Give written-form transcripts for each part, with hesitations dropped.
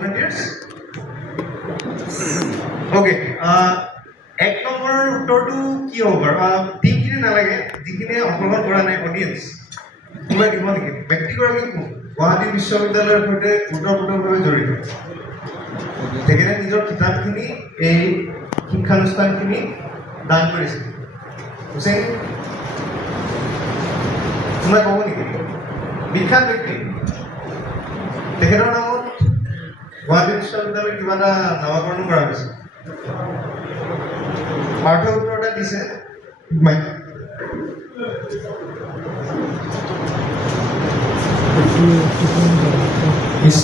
volunteers? Okay. এক number উত্তৰটো কি হ'ব বাৰু? টিমখিনি নালাগে, যিখিনি অংশগ্ৰহণ কৰা নাই অডিয়েন্স। কোনোবাই দিব নেকি? ব্যক্তিগৰাকী কোন? গুৱাহাটী বিশ্ববিদ্যালয়ৰ সৈতে ওতঃপ্ৰোতভাৱে জড়িত। তেখেতে নিজৰ কিতাপখিনি এই শিক্ষানুষ্ঠানখিনি দান কৰিছিল। হুছেইন কোনোবাই ক'ব নেকি? বিখ্যাত ব্যক্তি। তেখেতৰ নামত গুৱাহাটী বিশ্ববিদ্যালয়ত কিবা এটা নামাকৰণ কৰা হৈছে। পাৰ্থ উত্তৰ এটা দিছে।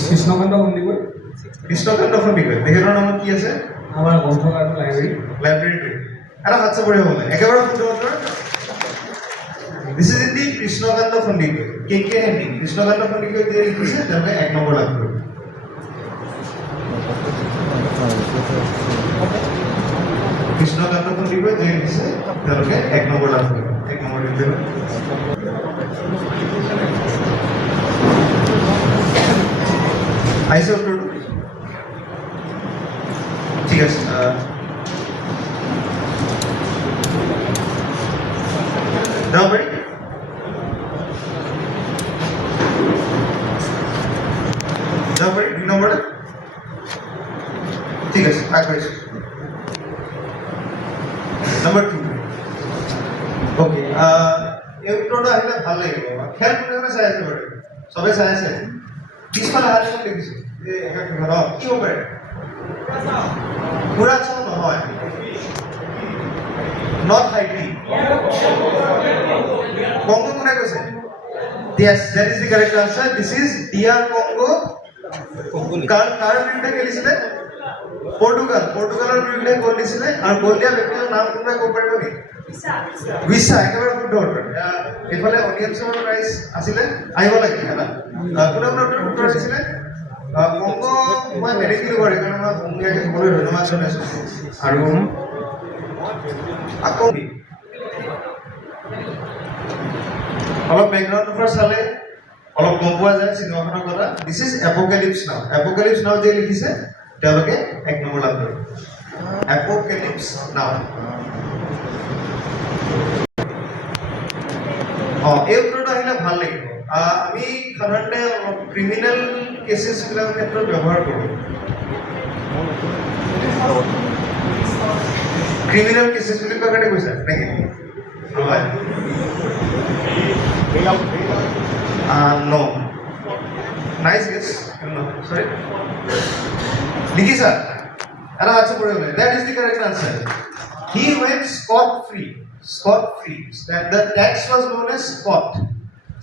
কৃষ্ণকান্ত সন্দিকৈ। কৃষ্ণকান্ত সন্দিকৈ। তেখেতৰ নামত কি আছে? আমাৰ গ্ৰন্থাগাৰ লাইব্ৰেৰী। এটা হাত চাপৰি হ'ব লাগে। একেবাৰে শুদ্ধ উত্তৰ। This is indeed Krishnakanta Sandikoi. KKND Krishnakanta Sandikoi যে লিখিছে তেওঁলোকে 1 নম্বৰ লাভ কৰিব। কৃষ্ণকান্ত সন্দিকৈ যে লিখিছে তেওঁলোকে 1 নম্বৰ লাভ কৰিব। 1 নম্বৰ দিলে আহিছে উত্তৰটো। ঠিক আছে। যাব পাৰি? যাব পাৰি 2 নম্বৰতে? ঠিক আছে, আগবাঢ়িছোঁ। নম্বৰ 2। অ'কে, এই উত্তৰটো আহিলে ভাল লাগিব। খেল কোনে চাই আছে বাৰু? চবে চাই আছে? পিছফালে হাত এখন দেখিছোঁ। কি হ'ব পাৰে? পুৰা চাও নহয়। নট হাইটি। কংগো কোনে কৈছে? Yes, that is the correct answer. This is DR Congo. কাৰ বিৰুদ্ধে খেলিছিলে? পৰ্তুগালৰ বিৰুদ্ধে গ'ল দিছিলে আৰু গ'ল দিয়া ব্যক্তিৰ নাম কোনোবাই ক'ব পাৰিব নেকি? বিশা। একেবাৰে শুদ্ধ উত্তৰ। এইফালে অডিয়েন্সৰ প্ৰাইজ আছিলে, আহিব লাগে এটা। কোনে উত্তৰ দিছিলে? কংগো মই নেদেখিলোঁ বাৰু, সেইকাৰণে মই সমূহীয়াকৈ সকলোৱে ধন্যবাদ জনাইছোঁ। আৰু আকৌ অলপ বেকগ্ৰাউণ্ড নম্বৰ চালে অলপ গম পোৱা যায় চিনেমাখনৰ কথা। দিছ ইজ এপোকেলিপছ নাও। এপোকেলিপছ নাও যে লিখিছে তেওঁলোকে 1 নম্বৰ লাভ কৰিব। এপোকেলিপছ নাও। এই উত্তৰটো আহিলে ভাল লাগিব। আমি সাধাৰণতে ক্ৰিমিনেল কেছেছবিলাকৰ ক্ষেত্ৰত ব্যৱহাৰ কৰোঁ। ক্ৰিমিনেল কেছেছ বুলি কোৱাৰ কাৰণে কৈছা নেকি? নহয়। No. Nice guess. No. Sorry. Likisa. Ara acha pore hole. That is the correct answer. He went scot free. Scot free. The tax was known as scot.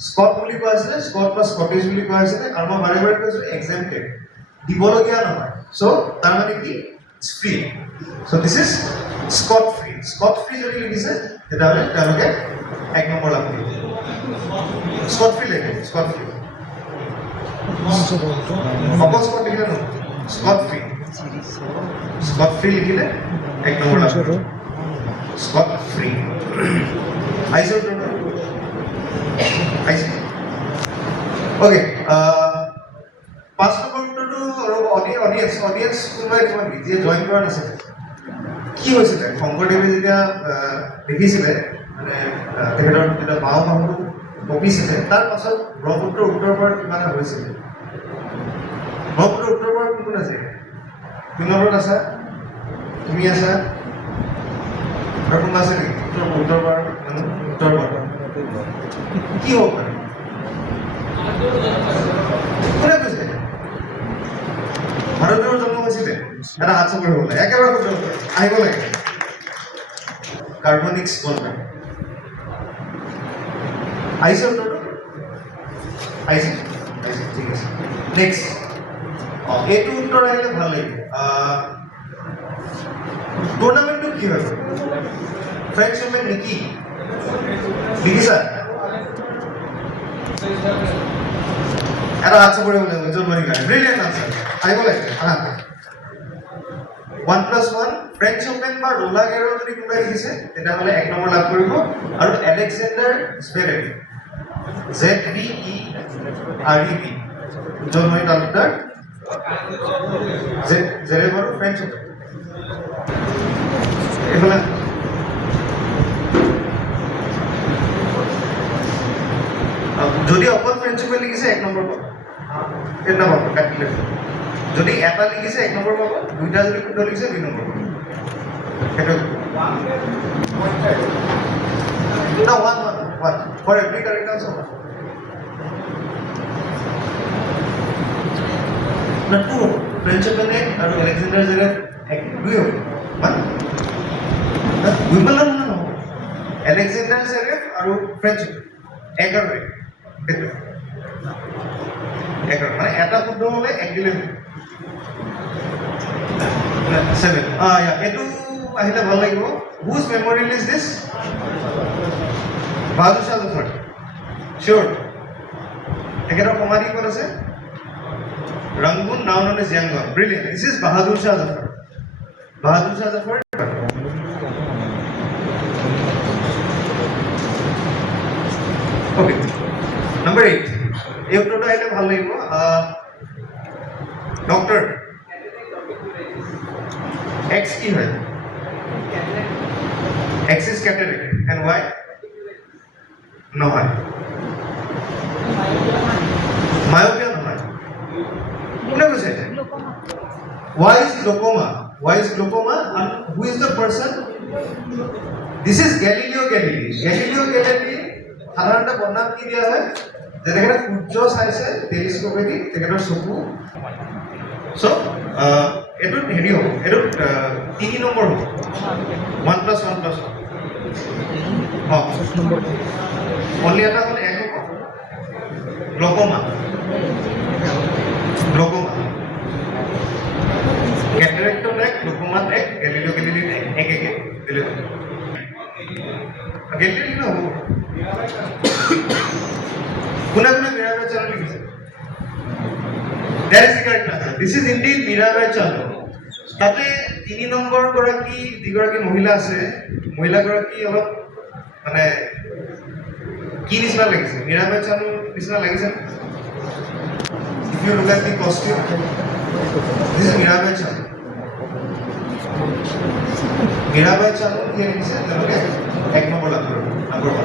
Scot বুলি কোৱা আছে, scot বা scottish বুলি কোৱা আছে, আৰু মই বাৰে বাৰে কৈছো exempted. দিবলগীয়া নহয়. So তাৰ মানে কি? It's free. So this is scot free. Scot free যদি লিখিছে তেতিয়াহ'লে তেওঁলোকে 1 নম্বৰ লাভ কৰিব। স্কট ফ্ৰী লাগে। স্কট ফ্ৰী অকল স্কট লিখিলে নহয়, স্কট ফ্ৰী। স্কট ফ্ৰী লিখিলে 1 নম্বৰ লাভ কৰিব। Scott free. আহিছে উত্তৰটো? আহিছে। অ'কে, 5 নম্বৰ উত্তৰটো আৰু অডিয়েন্স কোনোবাই দিব নেকি যিয়ে জইন কৰা নাছিলে? কি হৈছিলে শংকৰদেৱে যেতিয়া দেখিছিলে মানে তেখেতৰ যেতিয়া বাহুটো কমিছিলে, তাৰ পাছত ব্ৰহ্মপুত্ৰৰ উত্তৰ পাৰত কিবা এটা হৈছিলে? ব্ৰহ্মপুত্ৰৰ উত্তৰ পাৰত কোন আছে? কোনৰত আছা? তুমি আছা? আৰু কোনোবা আছে নেকি উত্তৰ পাৰত? উত্তৰ পাৰত কি হ'ব পাৰে? কোনে কৈছে? ভাৰতৰ জন্ম হৈছিলে? এটা হাত চাপৰি হ'ব লাগে। একেবাৰে শুদ্ধ উত্তৰ। আহিব লাগে। কাৰ্বনিক্স বলয়। আহিছে উত্তৰটো? আহিছে? আহিছে, ঠিক আছে। নেক্সট। এইটো উত্তৰ আহিলে ভাল লাগিব। টুৰ্ণামেণ্টটো কি হয়? ফ্ৰেঞ্চ ওপেন নেকি? লিখিছা? এটা হাত চাপৰি হ'ব লাগিব। জন্মদিন কাৰণে ব্ৰিলিয়েণ্ট আনচাৰ। আহিব লাগে। 1+1 ফ্ৰেঞ্চ ওপেন বা ৰোলাৰ গেৰ যদি কোনোবাই লিখিছে তেতিয়াহ'লে 1 নম্বৰ লাভ কৰিব। আৰু এলেক্সেণ্ডাৰ জভেৰেভ ZVEREV জন্মদিন তালুকদাৰ জেৰেব আৰু ফ্ৰেণ্ডশ্বিপ এইফালে যদি অকল ফ্ৰেণ্ডশ্বিপে লিখিছে 1 নম্বৰ পাব এটা পাব কাটিলে যদি এটা লিখিছে 1 নম্বৰ পাব দুইটা যদি শুদ্ধ লিখিছে 2 নম্বৰ পাব সেইটো না one for every correct answer না টু ফ্ৰেণ্ডশ্বিপ আৰু আলেকজাণ্ডাৰ জেৰেভ দুই হ'ব মান দুই পালা নহয় আলেকজাণ্ডাৰ জেৰেভ আৰু ফ্ৰেণ্ডশ্বিপ একাৰে সেইটো একাৰে মানে এটা শুদ্ধ হ'লে 1 দিলে 7 এইটো আহিলে ভাল লাগিব whose memorial is this Bahadur Shah Zafar sure একেটা সমাধি ক'ত আছে Rangoon now known as Yangon brilliant this is Bahadur Shah Zafar okay number 8 এই উত্তৰটো আহিলে ভাল লাগিব ডক্টৰ X কি হয় X is cataract and why নহয় myopia নহয় কোনে কৈছে why is glaucoma and who is the person this is Galileo Galilei সাধাৰণতে বৰ্ণনা কি দিয়া হয় যে তেখেতে সূৰ্য চাইছে টেলিস্কোপেদি তেখেতৰ চকু সো এইটো হেৰি হ'ব এইটো 3 নম্বৰ হ'ব 1 + 1 + 1 only এটা হ'ল 1 হ'ব glaucoma cataract এক glaucoma এক Galileo Galilei এক দিলে Galilei না হ'ব কোনে মীৰাবাই চানু লিখিছে that is the correct answer this is indeed Mirabai Chanu তাতে 3 নম্বৰ গৰাকী যিগৰাকী মহিলা আছে মহিলাগৰাকী অলপ মানে কি নিচিনা লাগিছে মীৰাবাই চানু নিচিনা লাগিছে if you look at the costume this is Mirabai Chanu কি লিখিছে তেওঁলোকে 1 নম্বৰ লাভ কৰিব নম্বৰ 1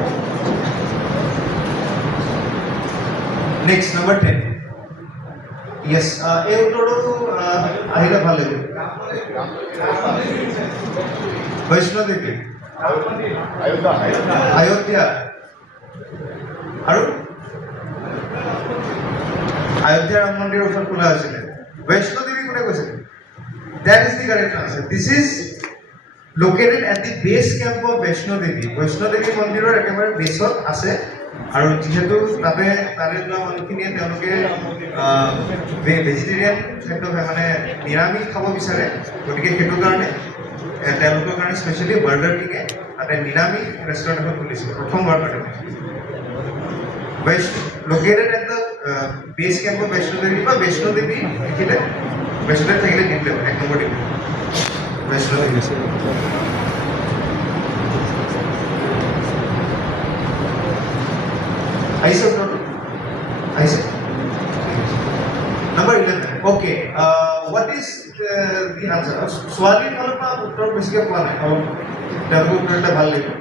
next number 10 yes এই উত্তৰটো আহিলে ভাল লাগিব বৈষ্ণদেৱী অযোধ্যা আৰু অযোধ্যা ৰাম মন্দিৰৰ ওচৰত খোলা হৈছিলে বৈষ্ণদেৱী কোনে কৈছে that is the correct answer this is located at the base camp of Vaishno Devi মন্দিৰৰ একেবাৰে বেছত আছে আৰু যেহেতু তাতে যোৱা মানুহখিনিয়ে তেওঁলোকে ভেজিটেৰিয়ান খাদ্য মানে নিৰামিষ খাব বিচাৰে গতিকে সেইটো কাৰণে তেওঁলোকৰ কাৰণে স্পেচিয়েলি বাৰ্গাৰ কিঙে তাতে নিৰামিষ ৰেষ্টুৰেণ্ট এখন খুলিছে প্ৰথমবাৰ কাৰণে located at the base camp of Vaishno Devi বা Vaishno Devi দেখিলে Vaishno Devi থাকিলে দিলে 1 নম্বৰ দিলে Vaishno Devi I said number 11 okay what is the answer swali phalo pa uttor besike poa nai aru dargo uttorta bhal লাগিব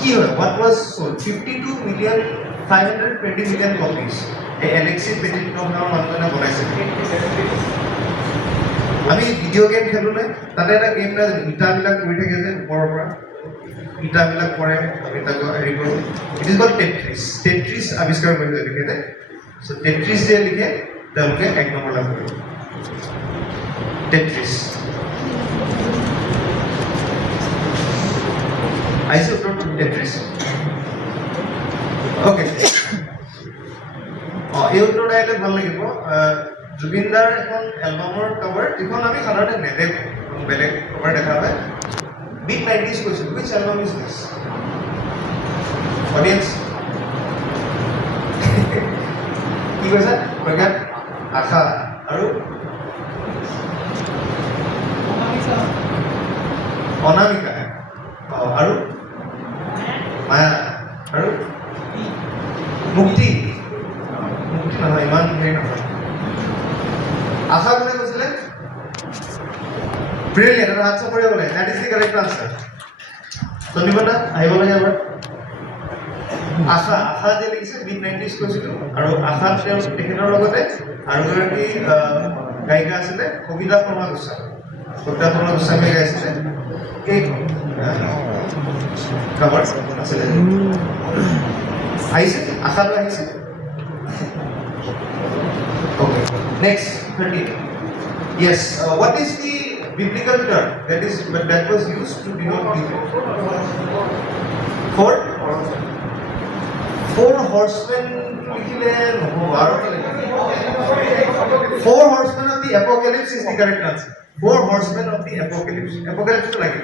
কি হয় what was sold 520 million copies এই Alexis Pettitton নামৰ মানুহজনে বনাইছে আমি ভিডিঅ' গেম খেলোনে তাতে এটা গেম না ইটাবিলাক কৰি থাকে যে ওপৰৰ পৰা ইটাবিলাক পৰে আমি তাক হেৰি কৰোঁ ইট ইজ কল্ড টেট্ৰিছ আৱিষ্কাৰ কৰিছে তেখেতে সো টেট্ৰিছ যে লিখে তেওঁলোকে 1 নম্বৰ লাভ কৰিব টেট্ৰিছ আইছে উত্তৰটো টেট্ৰিছ ওকে এই উত্তৰটো আহিলে ভাল লাগিব জুবিনদাৰ এখন এলবামৰ কভাৰ যিখন আমি সাধাৰণতে নেদেখোঁ বেলেগ কভাৰ দেখা হয় mid-90s কৈছোঁ which album is this audience কি কৈছা প্ৰজ্ঞাত আশা আৰু অনামিকা আৰু মায়া আৰু মুক্তি নহয় ইমান হেৰি নহয় Brilliant. And answer for you. That is the correct answer. So, Nibana, I will have Aha যে লিখছে মিড 90s কৈছিল আৰু আশা তেওঁ তেখেতৰ লগতে আৰু এগৰাকী গায়িকা আছিলে কবিতা শৰ্মা গোস্বামী গাইছিলে এই কভাৰ আছিলে আহিছে আশাটো আহিছে okay next 30 yes what is the biblical term that was used to denote people four horsemen লিখিলে নহব আৰু four horsemen of the apocalypse is the correct answer four horsemen of the apocalypse to লাগে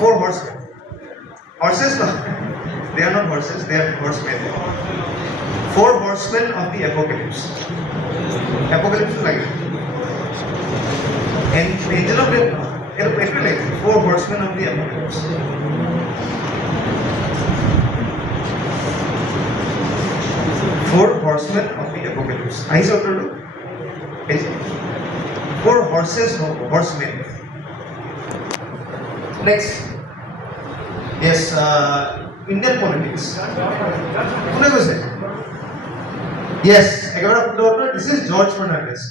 four horsemen horses no they are not horses they are horsemen four horsemen of the apocalypse to লাগে and angel of death it like four horsemen of the apocalypse Four horsemen of the apocalypse. I saw to do. Four horses, no horsemen. Next. Yes, Indian politics. Who was it? Yes, this is George Fernandez.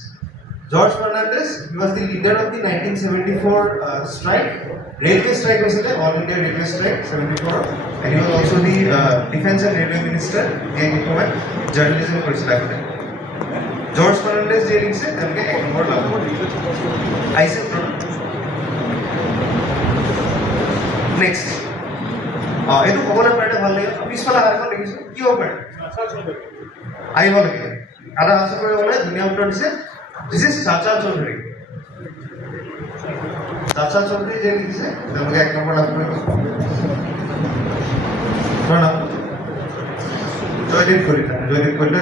George Fernandez, he was the leader of the 1974 strike. Railway strike was it? All India Railway strike, 74. And he was also the Defense and Railway Minister. Journalism course like that. George Fernandez जे link से तनके एक number लागू. ऐसे next. ये तो खबर पढ़ने वाले हैं. अभी इस वाला आर्टिकल देखिए. क्यों पढ़? आई वाले के. आधा आंसर पढ़ने वाले दुनिया उत्तर से. This is चाचा चौधरी. चाचा चौधरी जे लिंक से तनके एक नंबर लागू. प्रणाम. জয়দীপ কলিতা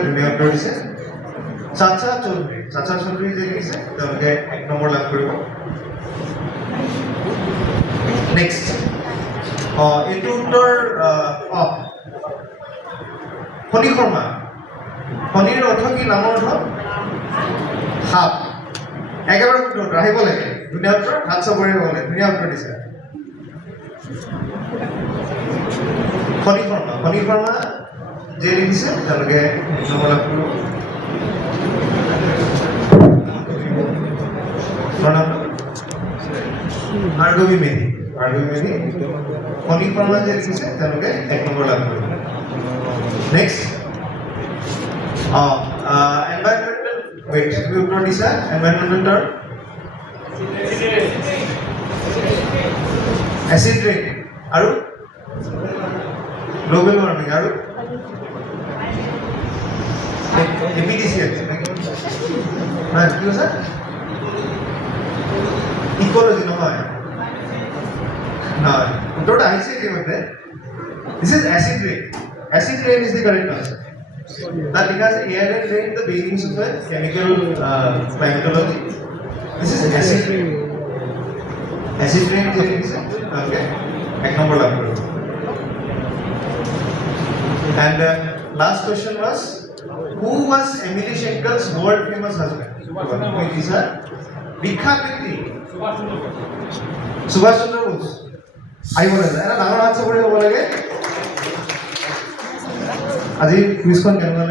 দুনিয়া উত্তৰ দিছে চাচা চৌধুৰী যে লিখিছে তেওঁলোকে এক নম্বৰ লাভ কৰিব নেক্সট এইটো উত্তৰ ফণী শৰ্মা ফণীৰ অৰ্থ কি নামৰ অৰ্থ সাপ একেবাৰে উত্তৰ আহিব লাগে ধুনীয়া উত্তৰ হাত চাপৰি হ'ব লাগে ধুনীয়া উত্তৰ দিছে ফণী শৰ্মা যে লিখিছে তেওঁলোকে নম্বৰ লাভ কৰিব ভাৰ্গৱী মেধি ফণী শৰ্মা যে লিখিছে তেওঁলোকে এক নম্বৰ লাভ কৰিব নেক্সট এনভাইৰনমেণ্টেল তুমি উত্তৰ দিছা এনভাইৰনমেণ্টেল এচিড ৰেইন আৰু গ্লোবেল ৱাৰ্মিং আৰু এপিডিসিএল না কি আছে ইকোলজি নহয় না উত্তৰটা আহিছে কি মতে this is acid rain is the correct answer that because air and rain the beginnings of the chemical climatology this is acid rain is okay ek number লাভ করব and last question was who was Emily Schenkel's world famous husband? বিখ্যাত ব্যক্তি সুভাষ চন্দ্র বোস আই বলে এটা ডাঙৰ answer কৰিব লাগে আজি কুইজখন কেনেকুৱা